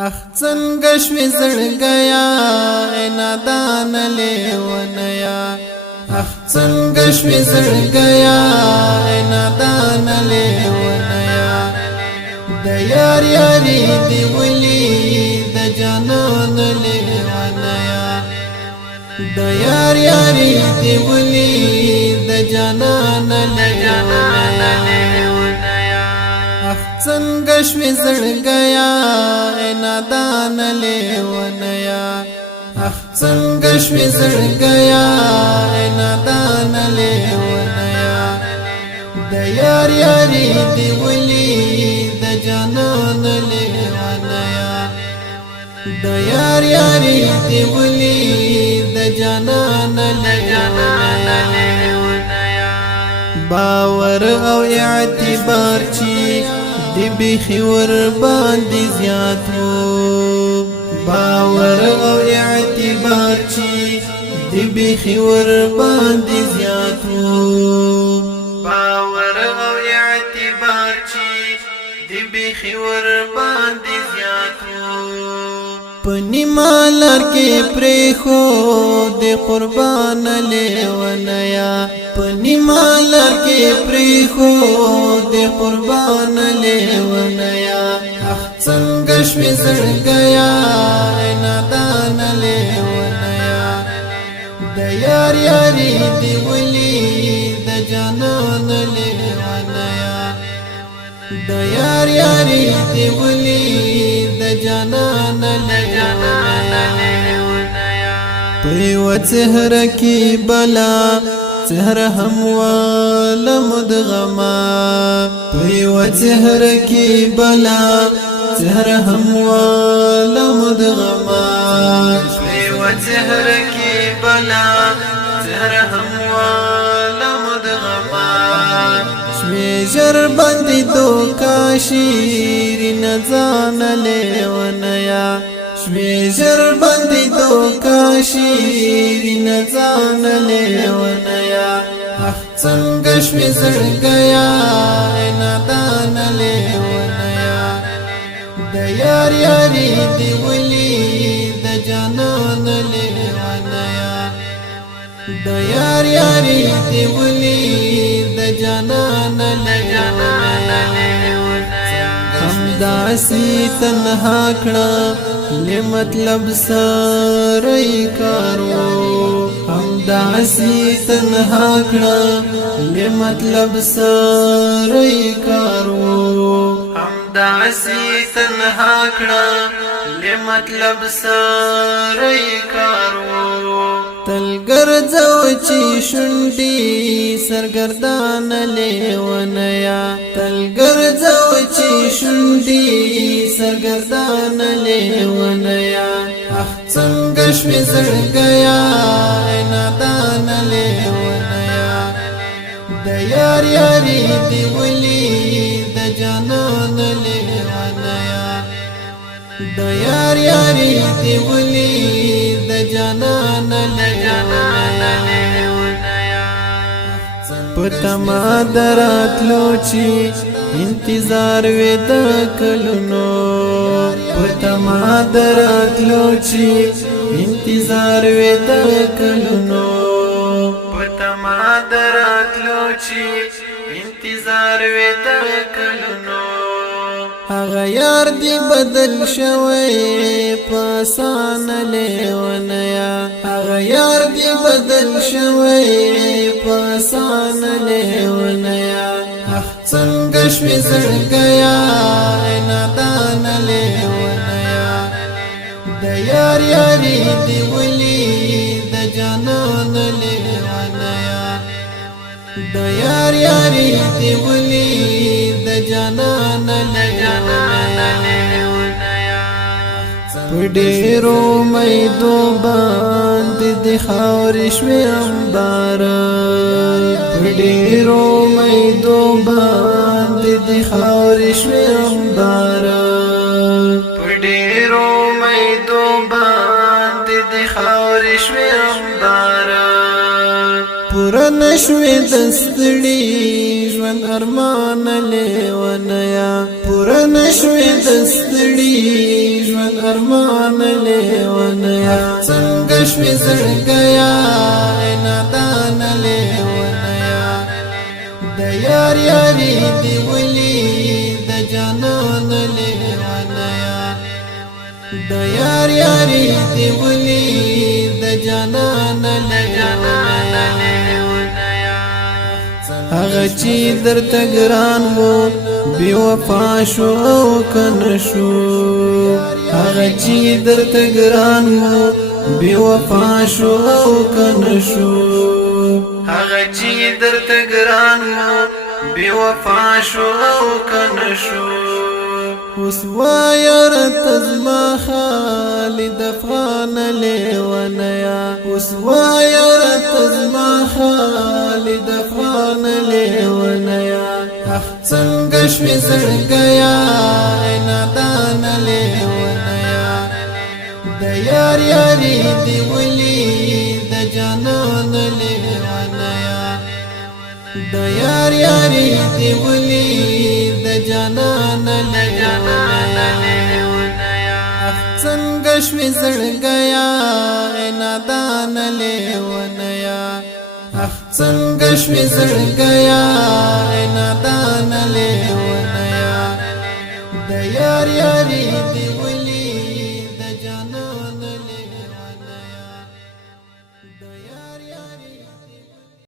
اخ څنګه شوي زړګیا ای نادان لیونیا اخ څنګه شوي زړګیا ای نادان لیونیا د یار یاري دی ولي د جانان لیونیا د یار یاري دی ولي د جانان لیونیا څنګه شوي زړګیا ای نادان لیونیا اخ څنګه شوي زړګیا ای نادان لیونیا د یار یاري دی ولي د جانان لیونیا د یار یاري دی ولي د جانان لیونیا باور او اعتبار چی دی بیخی ور باندې زیاتو باور او اعتبار چی دی بیخی ور باندې زیاتو باور او اعتبار چی دی بیخی ور باندې زیاتو پنی مالر کې پرې خو د قربان لیونیا پنی مالر کې پرې خو د قربان لیونیا اخ څنګه شوي زړګیا ای نادان لیونیا د یار یاري دی ولي د جانان لیونیا د یار یاري دی ولي د جانان لیونیا په وڅهر کې بلا سهر هموال مدغما په وڅهر کې بلا سهر هموال مدغما په وڅهر کې بلا سهر هموال مدغما شوي جر باندې دوکا شیرین ځان لیونیا شوي جر باندې دوکا شیرین ځان لیونیا اخ څنګه شوي زړګیا ای نادان لیونیا د یار یاري دی ولي د جانان لیونیا د یار یاري دی ولي د جانان لیونیا همداسي تنها کړه لمطلب سره کارو همداسي تنها کړه لمطلب سره کارو همداسي تنها کړه لمطلب سره کارو تلګر ځو چې شونډي سرګردان لیونیا تلګر ځو چې شونډي سرګردان لیونیا اخ څنګه شوي زړګیا ای نادان لیونیا د یار یاري دی ولي د جانان لیونیا د یار یاري دی ولي د جانان لیونیا پتما دراتلو چی انتظار وې د کلونو پتما دراتلو چی انتظار وې د کلونو پتما دراتلو چی انتظار وې د کلونو هغه یار دی بدل شوی پسان لیونیا هغه یار دی بدل شوی پسان لیونیا اخ څنګه شوي زړګیا ای نادان لیونیا د یار یاري دی ولي د جانان لیونیا د یار یاري دی ولي د جانان لیونیا پډېرو مېدو باندې د خاورې شوي انبار پډېرو مېدو باندې د خاورې شوي انبار پډېرو مېدو باندې د خاورې شوي انبار پورا نشوي د ستړي ژوند ارمان لیونیا پورا نشوي دستړي ژوند ارمان لیونیا څنګه شوي زړګیا نادان لیونیا د یار یاري دی ولي د جانان لیونیا د یار یاري دی ولي د جانان لیونیا هغه چې درته ګران وو بی وفا شو او کنه شو هغه چې درته ګران وو بی وفا شو او کنه شو هغه چې درته ګران وو بی وفا شو او کنه شو اوس وایه راته زما خالد افغان لیونیا اوس وایه راته زما خالد افغان لیونیا څنګه شوي زړګیا نادان لیونیا د یار یاري دی ولي د جانان لیونیا د یار یاري دی ولي د جانان لیونیا څنګه شوي زړګیا نادان لیونیا څنګه شوي زړګیا نادان لیونیا د یار یاري دی ولي